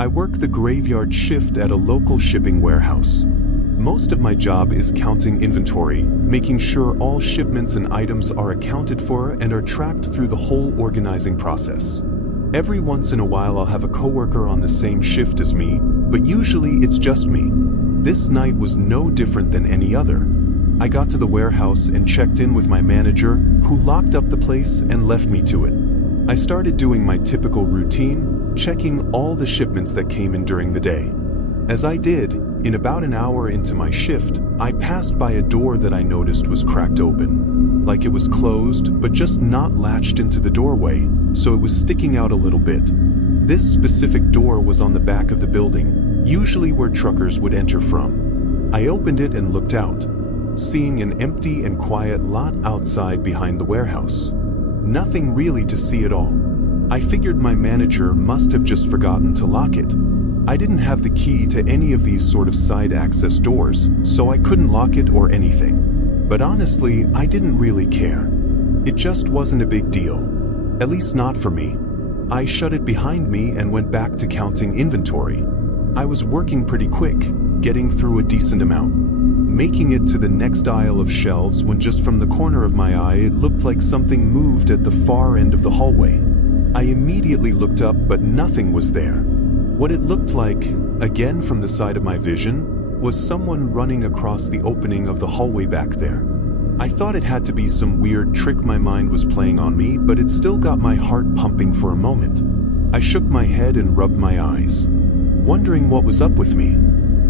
I work the graveyard shift at a local shipping warehouse. Most of my job is counting inventory, making sure all shipments and items are accounted for and are tracked through the whole organizing process. Every once in a while I'll have a coworker on the same shift as me, but usually it's just me. This night was no different than any other. I got to the warehouse and checked in with my manager, who locked up the place and left me to it. I started doing my typical routine, checking all the shipments that came in during the day. As I did, in about an hour into my shift, I passed by a door that I noticed was cracked open. Like it was closed, but just not latched into the doorway, so it was sticking out a little bit. This specific door was on the back of the building, usually where truckers would enter from. I opened it and looked out, seeing an empty and quiet lot outside behind the warehouse. Nothing really to see at all. I figured my manager must have just forgotten to lock it. I didn't have the key to any of these sort of side access doors, so I couldn't lock it or anything. But honestly, I didn't really care. It just wasn't a big deal. At least not for me. I shut it behind me and went back to counting inventory. I was working pretty quick, getting through a decent amount, making it to the next aisle of shelves when just from the corner of my eye it looked like something moved at the far end of the hallway. I immediately looked up, but nothing was there. What it looked like, again from the side of my vision, was someone running across the opening of the hallway back there. I thought it had to be some weird trick my mind was playing on me, but it still got my heart pumping for a moment. I shook my head and rubbed my eyes, wondering what was up with me.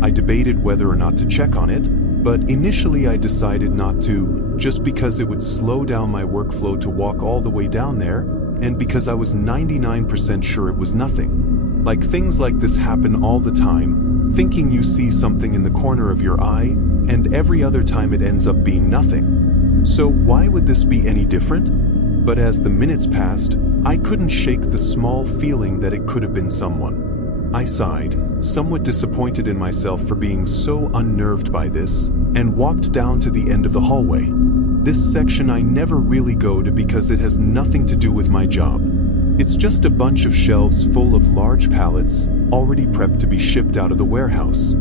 I debated whether or not to check on it, but initially I decided not to, just because it would slow down my workflow to walk all the way down there, and because I was 99% sure it was nothing. Like things like this happen all the time, thinking you see something in the corner of your eye, and every other time it ends up being nothing. So why would this be any different? But as the minutes passed, I couldn't shake the small feeling that it could have been someone. I sighed, somewhat disappointed in myself for being so unnerved by this, and walked down to the end of the hallway. This section I never really go to because it has nothing to do with my job. It's just a bunch of shelves full of large pallets, already prepped to be shipped out of the warehouse.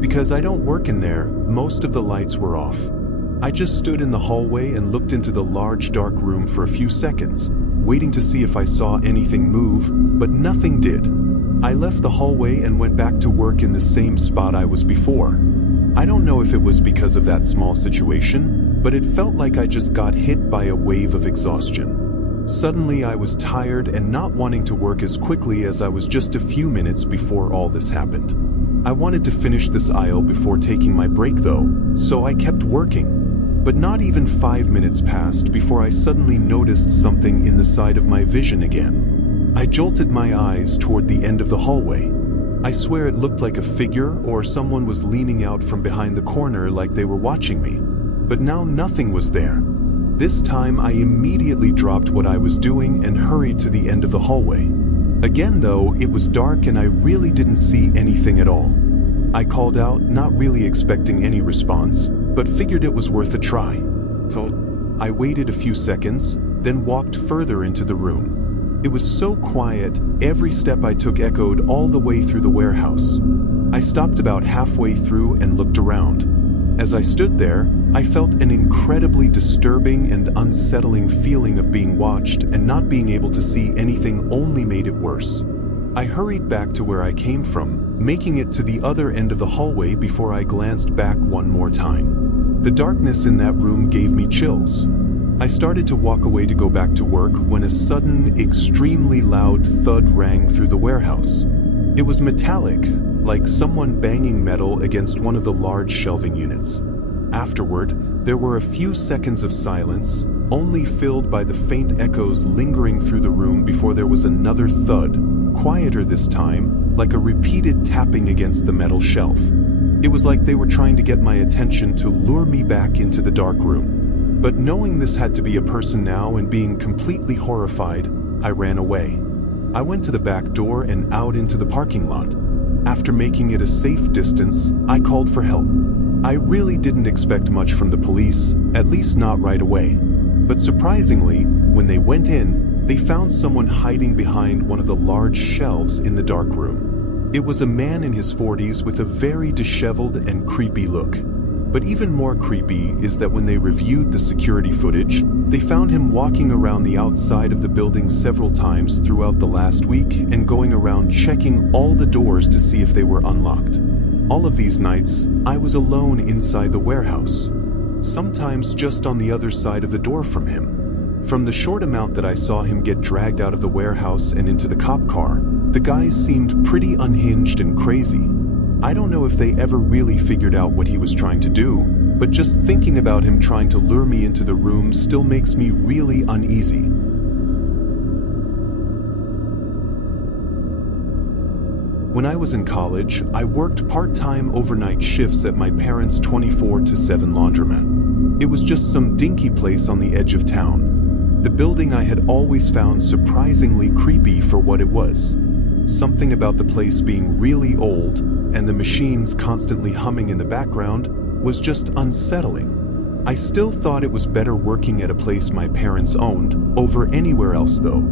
Because I don't work in there, most of the lights were off. I just stood in the hallway and looked into the large dark room for a few seconds, waiting to see if I saw anything move, but nothing did. I left the hallway and went back to work in the same spot I was before. I don't know if it was because of that small situation, but it felt like I just got hit by a wave of exhaustion. Suddenly I was tired and not wanting to work as quickly as I was just a few minutes before all this happened. I wanted to finish this aisle before taking my break though, so I kept working. But not even 5 minutes passed before I suddenly noticed something in the side of my vision again. I jolted my eyes toward the end of the hallway. I swear it looked like a figure or someone was leaning out from behind the corner like they were watching me. But now nothing was there. This time I immediately dropped what I was doing and hurried to the end of the hallway. Again though, it was dark and I really didn't see anything at all. I called out, not really expecting any response, but figured it was worth a try. So I waited a few seconds, then walked further into the room. It was so quiet, every step I took echoed all the way through the warehouse. I stopped about halfway through and looked around. As I stood there, I felt an incredibly disturbing and unsettling feeling of being watched, and not being able to see anything only made it worse. I hurried back to where I came from, making it to the other end of the hallway before I glanced back one more time. The darkness in that room gave me chills. I started to walk away to go back to work when a sudden, extremely loud thud rang through the warehouse. It was metallic, like someone banging metal against one of the large shelving units. Afterward, there were a few seconds of silence, only filled by the faint echoes lingering through the room before there was another thud, quieter this time, like a repeated tapping against the metal shelf. It was like they were trying to get my attention to lure me back into the dark room. But knowing this had to be a person now and being completely horrified, I ran away. I went to the back door and out into the parking lot. After making it a safe distance, I called for help. I really didn't expect much from the police, at least not right away. But surprisingly, when they went in, they found someone hiding behind one of the large shelves in the dark room. It was a man in his 40s with a very disheveled and creepy look. But even more creepy is that when they reviewed the security footage, they found him walking around the outside of the building several times throughout the last week and going around checking all the doors to see if they were unlocked. All of these nights, I was alone inside the warehouse, sometimes just on the other side of the door from him. From the short amount that I saw him get dragged out of the warehouse and into the cop car, the guys seemed pretty unhinged and crazy. I don't know if they ever really figured out what he was trying to do, but just thinking about him trying to lure me into the room still makes me really uneasy. When I was in college, I worked part-time overnight shifts at my parents' 24/7 laundromat. It was just some dinky place on the edge of town. The building I had always found surprisingly creepy for what it was. Something about the place being really old and the machines constantly humming in the background was just unsettling. I still thought it was better working at a place my parents owned over anywhere else though.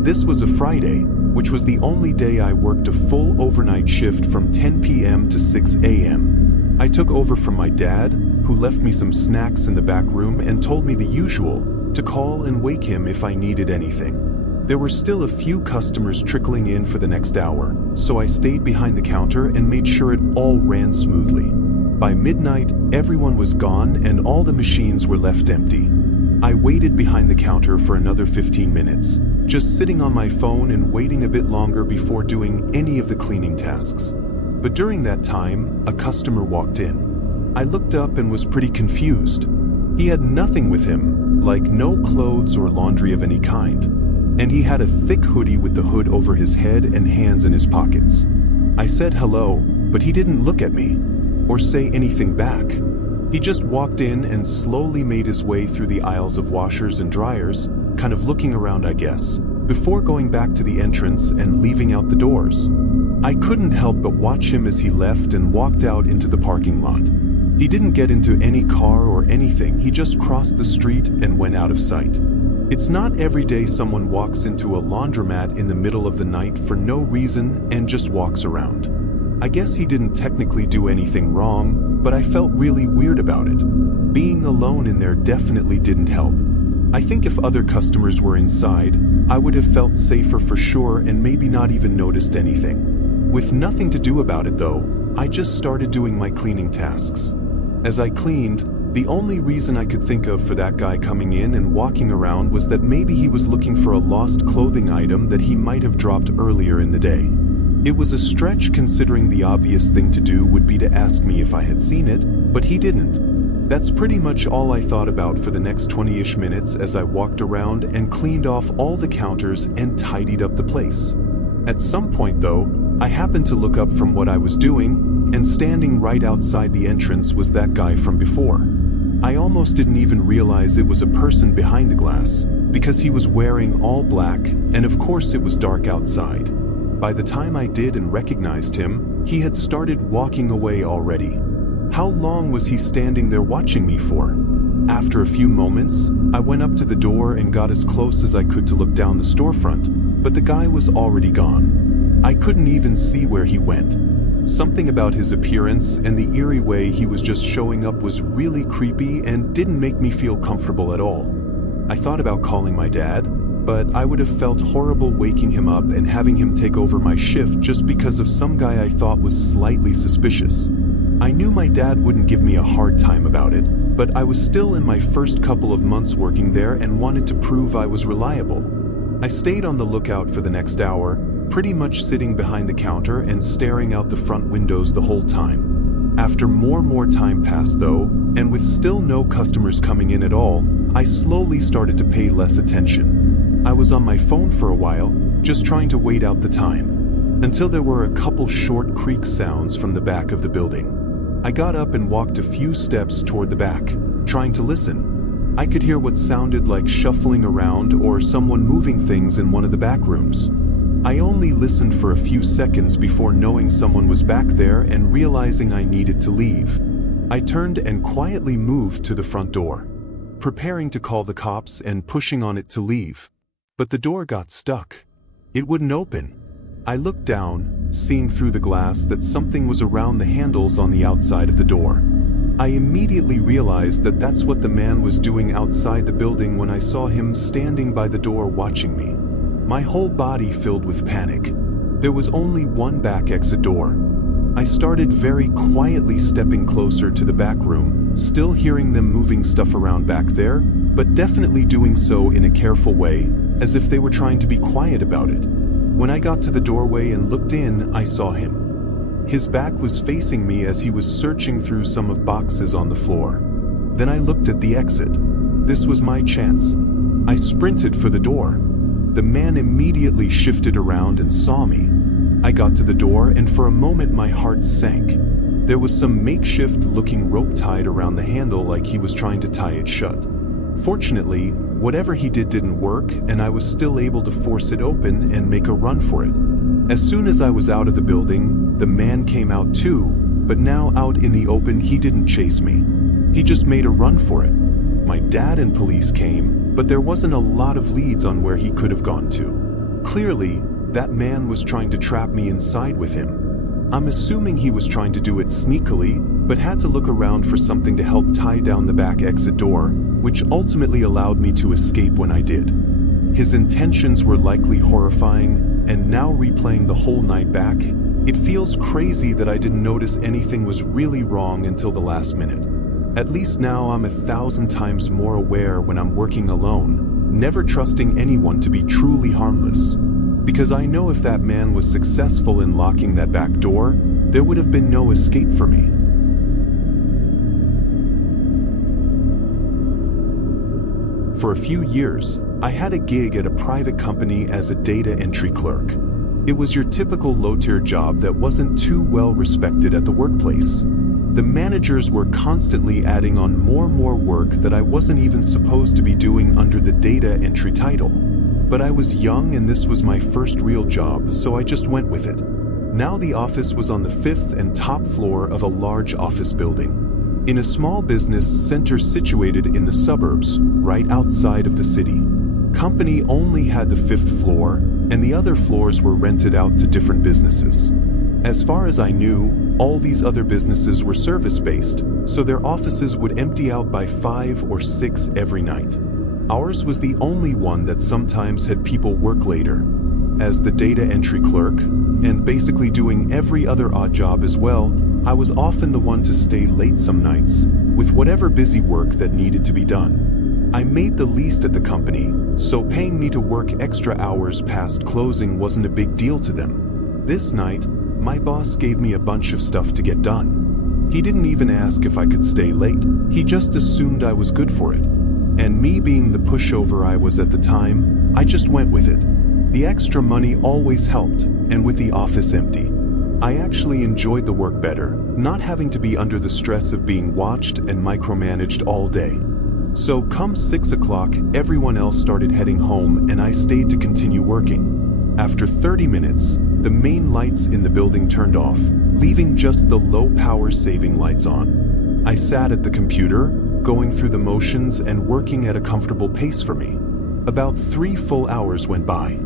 This was a Friday, which was the only day I worked a full overnight shift from 10 p.m. to 6 a.m. I took over from my dad, who left me some snacks in the back room and told me the usual, to call and wake him if I needed anything. There were still a few customers trickling in for the next hour, so I stayed behind the counter and made sure it all ran smoothly. By midnight, everyone was gone and all the machines were left empty. I waited behind the counter for another 15 minutes, just sitting on my phone and waiting a bit longer before doing any of the cleaning tasks. But during that time, a customer walked in. I looked up and was pretty confused. He had nothing with him, like no clothes or laundry of any kind. And he had a thick hoodie with the hood over his head and hands in his pockets. I said hello, but he didn't look at me or say anything back. He just walked in and slowly made his way through the aisles of washers and dryers, kind of looking around, I guess, before going back to the entrance and leaving out the doors. I couldn't help but watch him as he left and walked out into the parking lot. He didn't get into any car or anything, he just crossed the street and went out of sight. It's not every day someone walks into a laundromat in the middle of the night for no reason and just walks around. I guess he didn't technically do anything wrong, but I felt really weird about it. Being alone in there definitely didn't help. I think if other customers were inside, I would have felt safer for sure and maybe not even noticed anything. With nothing to do about it though, I just started doing my cleaning tasks. As I cleaned, the only reason I could think of for that guy coming in and walking around was that maybe he was looking for a lost clothing item that he might have dropped earlier in the day. It was a stretch considering the obvious thing to do would be to ask me if I had seen it, but he didn't. That's pretty much all I thought about for the next 20-ish minutes as I walked around and cleaned off all the counters and tidied up the place. At some point though, I happened to look up from what I was doing, and standing right outside the entrance was that guy from before. I almost didn't even realize it was a person behind the glass, because he was wearing all black, and of course it was dark outside. By the time I did and recognized him, he had started walking away already. How long was he standing there watching me for? After a few moments, I went up to the door and got as close as I could to look down the storefront, but the guy was already gone. I couldn't even see where he went. Something about his appearance and the eerie way he was just showing up was really creepy and didn't make me feel comfortable at all. I thought about calling my dad, but I would have felt horrible waking him up and having him take over my shift just because of some guy I thought was slightly suspicious. I knew my dad wouldn't give me a hard time about it, but I was still in my first couple of months working there and wanted to prove I was reliable. I stayed on the lookout for the next hour, pretty much sitting behind the counter and staring out the front windows the whole time. After more time passed though, and with still no customers coming in at all, I slowly started to pay less attention. I was on my phone for a while, just trying to wait out the time, until there were a couple short creak sounds from the back of the building. I got up and walked a few steps toward the back, trying to listen. I could hear what sounded like shuffling around or someone moving things in one of the back rooms. I only listened for a few seconds before knowing someone was back there and realizing I needed to leave. I turned and quietly moved to the front door, preparing to call the cops and pushing on it to leave. But the door got stuck. It wouldn't open. I looked down, seeing through the glass that something was around the handles on the outside of the door. I immediately realized that that's what the man was doing outside the building when I saw him standing by the door watching me. My whole body filled with panic. There was only one back exit door. I started very quietly stepping closer to the back room, still hearing them moving stuff around back there, but definitely doing so in a careful way, as if they were trying to be quiet about it. When I got to the doorway and looked in, I saw him. His back was facing me as he was searching through some of boxes on the floor. Then I looked at the exit. This was my chance. I sprinted for the door. The man immediately shifted around and saw me. I got to the door and for a moment my heart sank. There was some makeshift-looking rope tied around the handle like he was trying to tie it shut. Fortunately, whatever he did didn't work and I was still able to force it open and make a run for it. As soon as I was out of the building, the man came out too, but now out in the open he didn't chase me. He just made a run for it. My dad and police came, but there wasn't a lot of leads on where he could have gone to. Clearly, that man was trying to trap me inside with him. I'm assuming he was trying to do it sneakily, but had to look around for something to help tie down the back exit door, which ultimately allowed me to escape when I did. His intentions were likely horrifying, and now replaying the whole night back, it feels crazy that I didn't notice anything was really wrong until the last minute. At least now I'm 1,000 times more aware when I'm working alone, never trusting anyone to be truly harmless. Because I know if that man was successful in locking that back door, there would have been no escape for me. For a few years, I had a gig at a private company as a data entry clerk. It was your typical low-tier job that wasn't too well respected at the workplace. The managers were constantly adding on more work that I wasn't even supposed to be doing under the data entry title. But I was young and this was my first real job, so I just went with it. Now the office was on the 5th and top floor of a large office building, in a small business center situated in the suburbs, right outside of the city. Company only had the 5th floor, and the other floors were rented out to different businesses. As far as I knew, all these other businesses were service-based, so their offices would empty out by 5 or 6 every night. Ours was the only one that sometimes had people work later. As the data entry clerk, and basically doing every other odd job as well, I was often the one to stay late some nights, with whatever busy work that needed to be done. I made the least at the company, so paying me to work extra hours past closing wasn't a big deal to them. This night, my boss gave me a bunch of stuff to get done. He didn't even ask if I could stay late, he just assumed I was good for it. And me being the pushover I was at the time, I just went with it. The extra money always helped, and with the office empty, I actually enjoyed the work better, not having to be under the stress of being watched and micromanaged all day. So come 6 o'clock, everyone else started heading home and I stayed to continue working. After 30 minutes, the main lights in the building turned off, leaving just the low power saving lights on. I sat at the computer, going through the motions and working at a comfortable pace for me. About 3 full hours went by.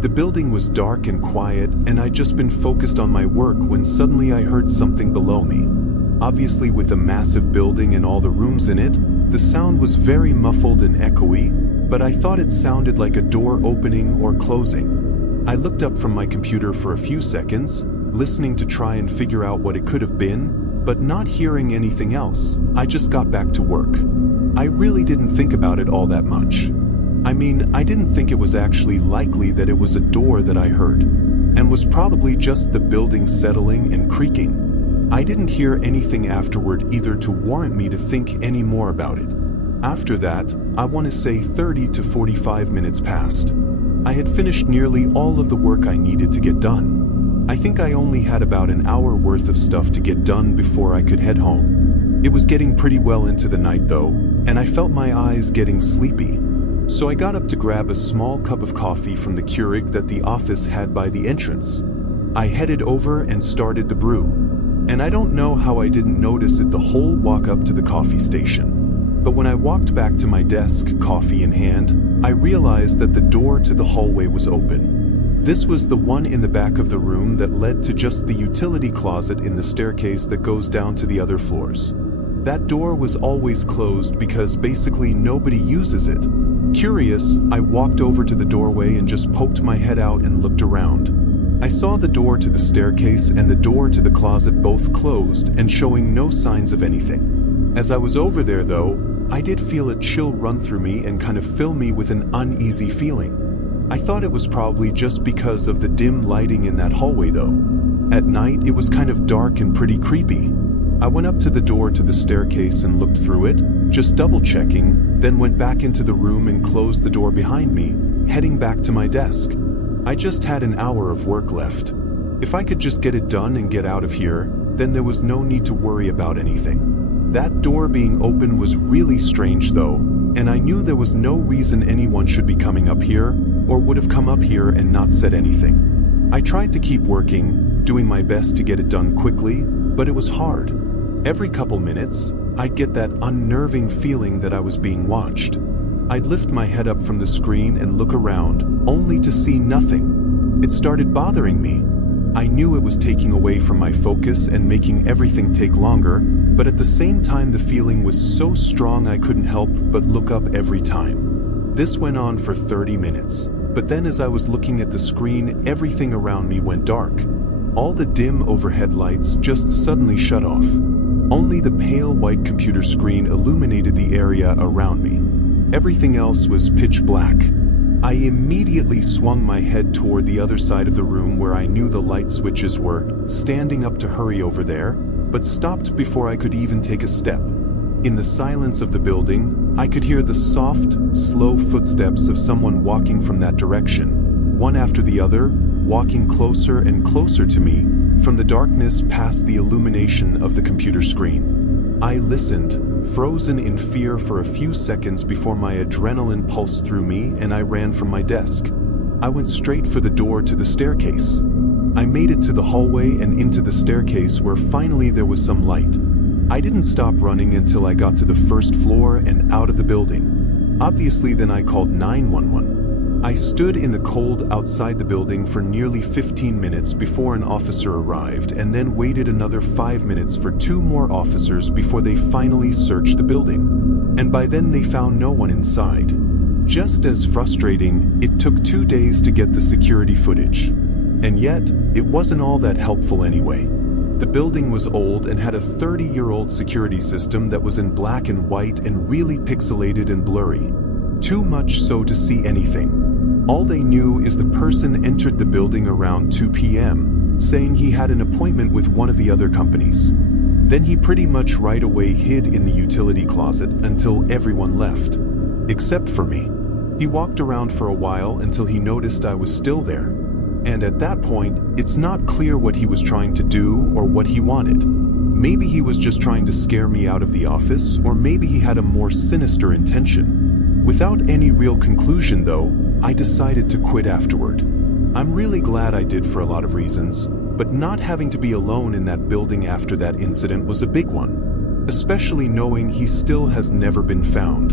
The building was dark and quiet, and I'd just been focused on my work when suddenly I heard something below me. Obviously, with a massive building and all the rooms in it, the sound was very muffled and echoey, but I thought it sounded like a door opening or closing. I looked up from my computer for a few seconds, listening to try and figure out what it could have been, but not hearing anything else. I just got back to work. I really didn't think about it all that much. I mean, I didn't think it was actually likely that it was a door that I heard, and was probably just the building settling and creaking. I didn't hear anything afterward either to warrant me to think any more about it. After that, I want to say 30 to 45 minutes passed. I had finished nearly all of the work I needed to get done. I think I only had about an hour worth of stuff to get done before I could head home. It was getting pretty well into the night though, and I felt my eyes getting sleepy. So I got up to grab a small cup of coffee from the Keurig that the office had by the entrance. I headed over and started the brew. And I don't know how I didn't notice it the whole walk up to the coffee station. But when I walked back to my desk, coffee in hand, I realized that the door to the hallway was open. This was the one in the back of the room that led to just the utility closet in the staircase that goes down to the other floors. That door was always closed because basically nobody uses it. Curious, I walked over to the doorway and just poked my head out and looked around. I saw the door to the staircase and the door to the closet both closed and showing no signs of anything. As I was over there though, I did feel a chill run through me and kind of fill me with an uneasy feeling. I thought it was probably just because of the dim lighting in that hallway though. At night, it was kind of dark and pretty creepy. I went up to the door to the staircase and looked through it, just double checking, then went back into the room and closed the door behind me, heading back to my desk. I just had an hour of work left. If I could just get it done and get out of here, then there was no need to worry about anything. That door being open was really strange though, and I knew there was no reason anyone should be coming up here, or would have come up here and not said anything. I tried to keep working, doing my best to get it done quickly, but it was hard. Every couple minutes, I'd get that unnerving feeling that I was being watched. I'd lift my head up from the screen and look around, only to see nothing. It started bothering me. I knew it was taking away from my focus and making everything take longer, but at the same time the feeling was so strong I couldn't help but look up every time. This went on for 30 minutes, but then as I was looking at the screen, everything around me went dark. All the dim overhead lights just suddenly shut off. Only the pale white computer screen illuminated the area around me. Everything else was pitch black. I immediately swung my head toward the other side of the room where I knew the light switches were, standing up to hurry over there, but stopped before I could even take a step. In the silence of the building, I could hear the soft, slow footsteps of someone walking from that direction, one after the other, walking closer and closer to me, from the darkness past the illumination of the computer screen. I listened, frozen in fear for a few seconds before my adrenaline pulsed through me and I ran from my desk. I went straight for the door to the staircase. I made it to the hallway and into the staircase where finally there was some light. I didn't stop running until I got to the first floor and out of the building. Obviously then I called 911. I stood in the cold outside the building for nearly 15 minutes before an officer arrived and then waited another 5 minutes for 2 more officers before they finally searched the building. And by then they found no one inside. Just as frustrating, it took 2 days to get the security footage. And yet, it wasn't all that helpful anyway. The building was old and had a 30-year-old security system that was in black and white and really pixelated and blurry. Too much so to see anything. All they knew is the person entered the building around 2 p.m., saying he had an appointment with one of the other companies. Then he pretty much right away hid in the utility closet until everyone left. Except for me. He walked around for a while until he noticed I was still there. And at that point, it's not clear what he was trying to do or what he wanted. Maybe he was just trying to scare me out of the office, or maybe he had a more sinister intention. Without any real conclusion though, I decided to quit afterward. I'm really glad I did for a lot of reasons, but not having to be alone in that building after that incident was a big one, especially knowing he still has never been found.